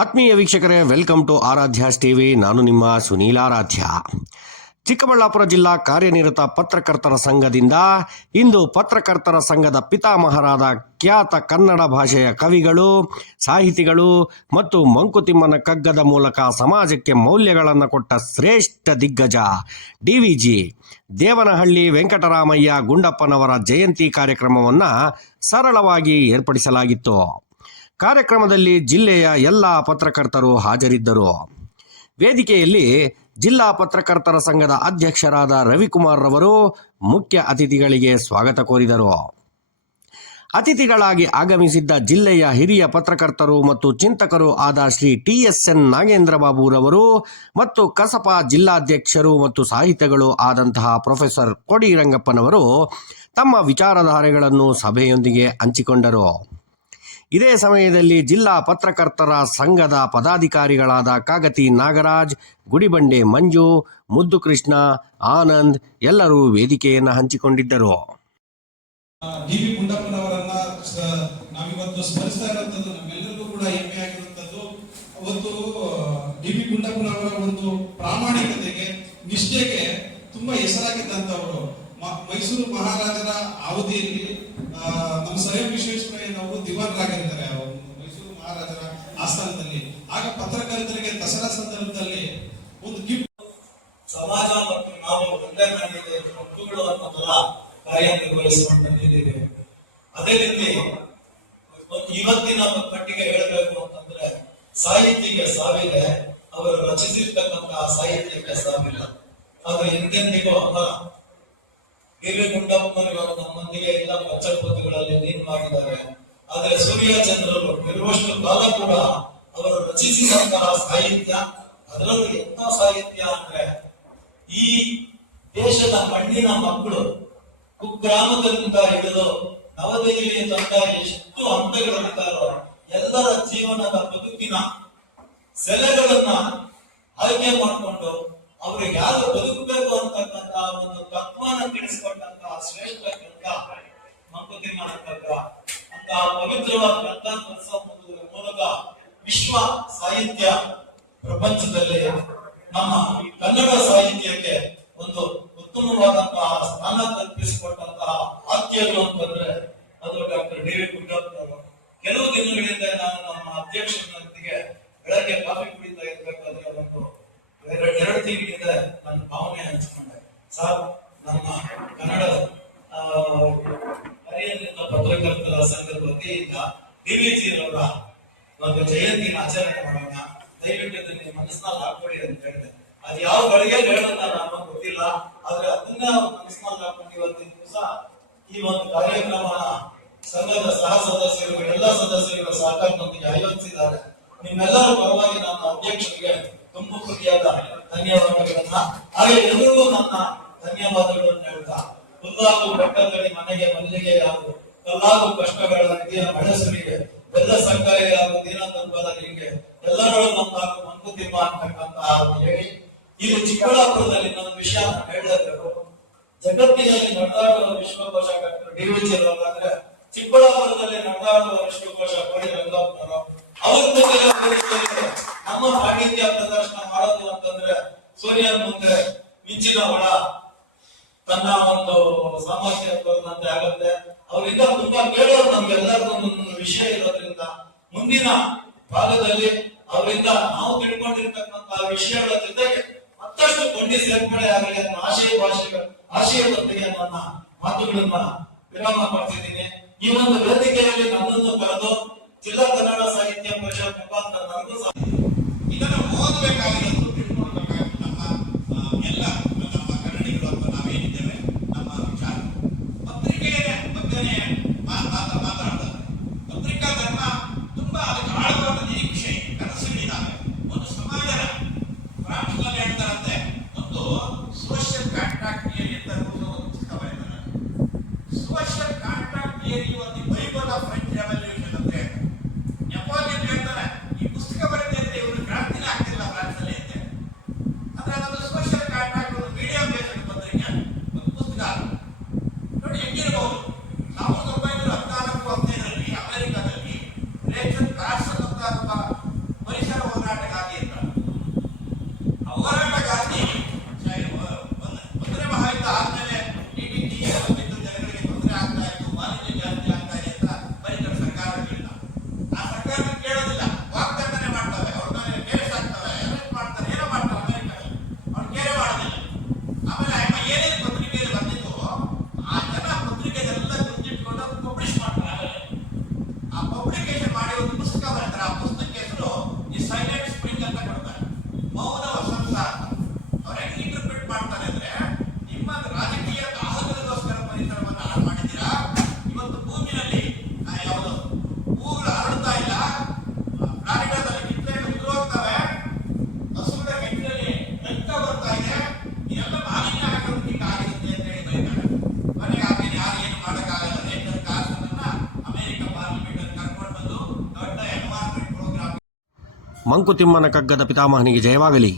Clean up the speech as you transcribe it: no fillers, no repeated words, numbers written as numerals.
ಆತ್ಮೀಯ ವೀಕ್ಷಕರೇ, welcome to Aradhya TV. ನಾನು ನಿಮ್ಮ ಸುನೀಲ್ ಆರಾಧ್ಯ. ಚಿಕ್ಕಬಳ್ಳಾಪುರ ಜಿಲ್ಲಾ ಕಾರ್ಯನಿರತ ಪತ್ರಕರ್ತರ ಸಂಘದಿಂದ ಇಂದು ಪತ್ರಕರ್ತರ ಸಂಘದ ಪಿತಾಮಹರಾದ ಖ್ಯಾತ ಕನ್ನಡ ಭಾಷೆಯ ಕವಿಗಳು, ಸಾಹಿತಿಗಳು ಮತ್ತು ಮಂಕುತಿಮ್ಮನ ಕಗ್ಗದ ಮೂಲಕ ಸಮಾಜಕ್ಕೆ ಮೌಲ್ಯಗಳನ್ನು ಕೊಟ್ಟ ಶ್ರೇಷ್ಠ ದಿಗ್ಗಜ DVG ದೇವನಹಳ್ಳಿ ವೆಂಕಟರಾಮಯ್ಯ ಗುಂಡಪ್ಪನವರ ಜಯಂತಿ ಕಾರ್ಯಕ್ರಮವನ್ನು ಸರಳವಾಗಿ ಏರ್ಪಡಿಸಲಾಗಿತ್ತು. ಕಾರ್ಯಕ್ರಮದಲ್ಲಿ ಜಿಲ್ಲೆಯ ಎಲ್ಲ ಪತ್ರಕರ್ತರು ಹಾಜರಿದ್ದರು. ವೇದಿಕೆಯಲ್ಲಿ ಜಿಲ್ಲಾ ಪತ್ರಕರ್ತರ ಸಂಘದ ಅಧ್ಯಕ್ಷರಾದ ರವಿಕುಮಾರ್ ರವರು ಮುಖ್ಯ ಅತಿಥಿಗಳಿಗೆ ಸ್ವಾಗತ ಕೋರಿದರು. ಅತಿಥಿಗಳಾಗಿ ಆಗಮಿಸಿದ್ದ ಜಿಲ್ಲೆಯ ಹಿರಿಯ ಪತ್ರಕರ್ತರು ಮತ್ತು ಚಿಂತಕರು ಆದ ಶ್ರೀ TSN ನಾಗೇಂದ್ರಬಾಬು ರವರು ಮತ್ತು ಕಸಪ ಜಿಲ್ಲಾಧ್ಯಕ್ಷರು ಮತ್ತು ಸಾಹಿತಿಗಳು ಆದಂತಹ ಪ್ರೊಫೆಸರ್ ಕೋಡಿ ರಂಗಪ್ಪನವರು ತಮ್ಮ ವಿಚಾರಧಾರೆಗಳನ್ನು ಸಭೆಯೊಂದಿಗೆ ಹಂಚಿಕೊಂಡರು. ಇದೇ ಸಮಯದಲ್ಲಿ ಜಿಲ್ಲಾ ಪತ್ರಕರ್ತರ ಸಂಘದ ಪದಾಧಿಕಾರಿಗಳಾದ ಕಾಗತಿ ನಾಗರಾಜ್, ಗುಡಿಬಂಡೆ ಮಂಜು, ಮುದ್ದು ಕೃಷ್ಣ, ಆನಂದ್ ಎಲ್ಲರೂ ವೇದಿಕೆಯನ್ನು ಹಂಚಿಕೊಂಡಿದ್ದರು. DV ಗುಂಡಪ್ಪನವರನ್ನ ನಾವಿವತ್ತು ಸ್ಮರಿಸ್ತಾ ಇರುವಂತದ್ದು ನಮ್ಮೆಲ್ಲರಿಗೂ ಕೂಡ ಹೆಮ್ಮೆ ಆಗಿರುವಂತದ್ದು. ಅವತ್ತು DV ಗುಂಡಪ್ಪನವರ ಒಂದು ಪ್ರಾಮಾಣಿಕತೆಗೆ, ನಿಷ್ಠೆಗೆ ತುಂಬಾ ಹೆಸರಾಗಿದ್ದಂತವರು. ಮೈಸೂರು ಮಹಾರಾಜರ ಅವಧಿಯಲ್ಲಿ ನಮ್ಮ ಸರ್ ವಿಶ್ವೇಶ್ವರಯ್ಯನವರು ದಿವಾನರಾಗಿರ್ತಾರೆ ಮೈಸೂರು ಮಹಾರಾಜರ ಆಸ್ಥಾನದಲ್ಲಿ. ಆಗ ಪತ್ರಕರ್ತರಿಗೆ ದಸರಾ ಸಂದರ್ಭದಲ್ಲಿ ಒಂದು ಗಿಫ್ಟ್, ಸಮಾಜ ಮತ್ತು ನಾವು ಒಂದೇ ಮಾಡಿದ ಹಕ್ಕುಗಳು ಅನ್ನೋ ತರ ಕಾರ್ಯನಿರ್ವಹಿಸಿಕೊಂಡು ಬಂದಿದ್ದೇವೆ. ಅದೇ ರೀತಿ ಇವತ್ತಿನ ಪಟ್ಟಿಗೆ ಹೇಳಬೇಕು ಅಂತಂದ್ರೆ, ಸಾಹಿತ್ಯಕ್ಕೆ ಸಾವಿದೆ, ಅವರು ರಚಿಸಿರ್ತಕ್ಕಂತಹ ಸಾಹಿತ್ಯಕ್ಕೆ ಸಾವಿಲ್ಲ. ಆದ್ರೆ ಎಂದೆಂದಿಗೂ DV ಗುಂಡಪ್ಪನವರು ನಮ್ಮೊಂದಿಗೆ ಎಲ್ಲ ಪತ್ರಗಳಲ್ಲಿ ಲೀನ್ ಮಾಡಿದ್ದಾರೆ. ಆದ್ರೆ ಸೂರ್ಯಚಂದ್ರರು ಇರುವಷ್ಟು ಕಾಲ ಕೂಡ ಅವರು ರಚಿಸಿದಂತಹ ಸಾಹಿತ್ಯ, ಅದರಲ್ಲೂ ಎಂತ ಸಾಹಿತ್ಯ ಅಂದ್ರೆ, ಈ ದೇಶದ ಮಣ್ಣಿನ ಮಕ್ಕಳು ಕುಗ್ರಾಮದಿಂದ ಹಿಡಿದು ನವದೆಹಲಿಯ ತನಕ ಎಷ್ಟು ಹಂತಗಳಿರ್ತಾರೋ ಎಲ್ಲರ ಜೀವನದ ಬದುಕಿನ ಸೆಲೆಗಳನ್ನ ಆಯ್ಕೆ ಮಾಡಿಕೊಂಡು ಅವ್ರಿಗೆ ಯಾರು ಬದುಕಬೇಕು ಅಂತಕ್ಕಂತಹ ಒಂದು ತತ್ವನ ತಿಳಿಸಿಕೊಟ್ಟಂತಹ ಶ್ರೇಷ್ಠ ಗ್ರಂಥ ಮಂಕುತಿಮ್ಮನ ಕಗ್ಗ. ಅಂತಹ ಪವಿತ್ರವಾದ ಗ್ರಂಥ ಕಲಿಸುವುದರ ಮೂಲಕ ವಿಶ್ವ ಸಾಹಿತ್ಯ ಪ್ರಪಂಚದಲ್ಲಿ ನಮ್ಮ ಕನ್ನಡ ಸಾಹಿತ್ಯಕ್ಕೆ ಒಂದು ಉತ್ತಮವಾದಂತಹ ಸ್ಥಾನ ಕಲ್ಪಿಸಿಕೊಟ್ಟಂತಹ ಆದ್ಯರು ಅಂತಂದ್ರೆ ಅದು ಡಾಕ್ಟರ್ DV ಗುಂಡಪ್ಪನವರು. ಕೆಲವು ದಿನಗಳಿಂದ ನಾನು ನಮ್ಮ ಅಧ್ಯಕ್ಷರೊಂದಿಗೆ ಬೆಳಗ್ಗೆ ಕಾಫಿ ಕುಡಿತಾ ಇರ್ಬೇಕಾದ್ರೆ ಒಂದು ಎರಡು ತಿಂಗಳಿಂದ ನನ್ನ ಭಾವನೆ ಹಂಚಿಕೊಂಡೆ. ಸರ್, ನಮ್ಮ ಕನ್ನಡ ಕಾರ್ಯನಿರತ ಪತ್ರಕರ್ತರ ಸಂಘದ ವತಿಯಿಂದ DVG ರವರ ಒಂದು ಜಯಂತಿನ ಆಚರಣೆ ಮಾಡೋಣ, ದಯವಿಟ್ಟು ನಿಮ್ಮ ಮನಸ್ಸಿನಲ್ಲಿ ಹಾಕೊಳ್ಳಿ ಅಂತ ಹೇಳಿದೆ. ಅದು ಯಾವ ಗಳಿಗೆ ಹೇಳೋದ ನಾನು ಗೊತ್ತಿಲ್ಲ, ಆದ್ರೆ ಅದನ್ನ ಮನಸ್ಸಿನಲ್ಲಿ ಹಾಕೊಂಡು ಇವತ್ತಿನ ದಿವಸ ಈ ಒಂದು ಕಾರ್ಯಕ್ರಮನ ಸಂಘದ ಸಹ ಸದಸ್ಯರು, ಎಲ್ಲ ಸದಸ್ಯರುಗಳ ಸಹಕಾರದೊಂದಿಗೆ ಆಯೋಜಿಸಿದ್ದಾರೆ. ನಿಮ್ಮೆಲ್ಲರ ಪರವಾಗಿ ನನ್ನ ಅಧ್ಯಕ್ಷರಿಗೆ ತುಂಬ ಪ್ರೀತಿಯಾದ ಧನ್ಯವಾದಗಳನ್ನ, ಹಾಗೆ ಎಲ್ಲರಿಗೂ ನನ್ನ ಧನ್ಯವಾದಗಳನ್ನು ಹೇಳ್ತಾ, ಹುಲ್ಲಾಗು ಬೆಟ್ಟದಲ್ಲಿ ಮನೆಗೆ ಮಲ್ಲಿಗೆ ಯಾವುದು, ಕಲ್ಲಾಗು ಕಷ್ಟಗಳ ನಿಧಿಯ ಮಳೆಸುರಿಗೆ, ಬೆಲ್ಲ ಸಕ್ಕರೆ ಹಾಗೂ ದೀನ ತತ್ವದ ಹೀಗೆ ಎಲ್ಲರಲ್ಲೂ ನಮ್ಮಾಗು ಮಂಕುತಿಮ್ಮ ಅಂತಕ್ಕಂತಹ ಹೇಳಿ, ಇಲ್ಲಿ ಚಿಕ್ಕಬಳ್ಳಾಪುರದಲ್ಲಿ ನನ್ನ ವಿಷಯ ಹೇಳಬೇಕು. ಜಗತ್ತಿನಲ್ಲಿ ನಡೆದಾಡುವ ವಿಶ್ವಕೋಶ ಡಾಕ್ಟರ್ DVG ಅಂದ್ರೆ ಚಿಕ್ಕಬಳ್ಳಾಪುರದಲ್ಲಿ ನಡೆದಾಡುವ ವಿಶ್ವಕೋಶ ಕೋಡಿ ರಂಗಪ್ಪನವರು. ಅವ್ರ ಜೊತೆಗೆ ನಮ್ಮ ಸಾಹಿತ್ಯ ಪ್ರದರ್ಶನ ಮಾಡೋದು ಅಂತಂದ್ರೆ ಸೂರ್ಯನ ಮುಂದೆ ಮಿಂಚಿನ ಒಳ ತನ್ನ ಒಂದು ಸಾಮರ್ಥ್ಯ ತೋರಿದಂತೆ ಆಗುತ್ತೆ. ಅವರಿಂದ ತುಂಬಾ ಕೇಳೋದು ನಮ್ಗೆಲ್ಲರಿಗೂ ಒಂದು ವಿಷಯ ಇರೋದ್ರಿಂದ ಮುಂದಿನ ಭಾಗದಲ್ಲಿ ಅವರಿಂದ ನಾವು ತಿಳ್ಕೊಂಡಿರ್ತಕ್ಕಂತಹ ವಿಷಯಗಳ ಜೊತೆಗೆ ಮತ್ತಷ್ಟು ಕೊಂಡಿ ಸೇರ್ಪಡೆ ಆಗಲಿ ಅನ್ನೋ ಆಶಯದೊಂದಿಗೆ ನನ್ನ ಮಾತುಗಳನ್ನ ವಿರಾಮ ಮಾಡ್ತಿದ್ದೀನಿ. ಈ ಒಂದು ವೇದಿಕೆಯಲ್ಲಿ ನನ್ನನ್ನು ಕರೆದು ಜಿಲ್ಲಾ ಕನ್ನಡ ಸಾಹಿತ್ಯ ಪರಿಷತ್ ಮುಖಾಂತರ ನನಗೂ ಸಹ ಇದನ್ನು ಓದಬೇಕಾಗಿರೋದು, ತಿಳ್ಕೊಳ್ಬೇಕಾಗಿರೋದು ನಮ್ಮ ಎಲ್ಲ ನಮ್ಮ ಕನ್ನಡಿಗಳು ಅಂತ ನಾವೇನಿದ್ದೇವೆ ನಮ್ಮ ವಿಚಾರ. ಪತ್ರಿಕೆಯ ಬಗ್ಗೆನೇ ಮಾತಾಡ್ತಾರೆ. ಪತ್ರಿಕಾ ಧರ್ಮ ತುಂಬಾ ಅದಕ್ಕೆ ಆಳವಾದ ನಿರೀಕ್ಷೆ, ಕನಸುಗಳಿದ್ದಾವೆ. ಒಂದು ಸಮಾಜದ ಫ್ರಾನ್ಸ್ನಲ್ಲಿ ಹೇಳ್ತಾರಂತೆ, ಒಂದು ಸೋಷಿಯಲ್ ಕಾಂಟ್ರಾಕ್ಟ್ ಥಿಯರಿ ಅಂತ ಒಂದು ಪುಸ್ತಕ ಬರೆದಿದ್ದಾರೆ. ಸೋಷಿಯಲ್ ಕಾಂಟ್ರಾಕ್ಟ್ ಥಿಯರಿ ಒಂದು ಬೈಬಲ್ ಆಫ್ ಫ್ರೆಂಚ್ ರೆವಲ್ಯೂಷನ್ ಅಂತ ಹೇಳ್ತಾರೆ. ಮಂಕುತಿಮ್ಮನ ಕಗ್ಗದ ಪಿತಾಮಹನಿಗೆ ಜಯವಾಗಲಿ.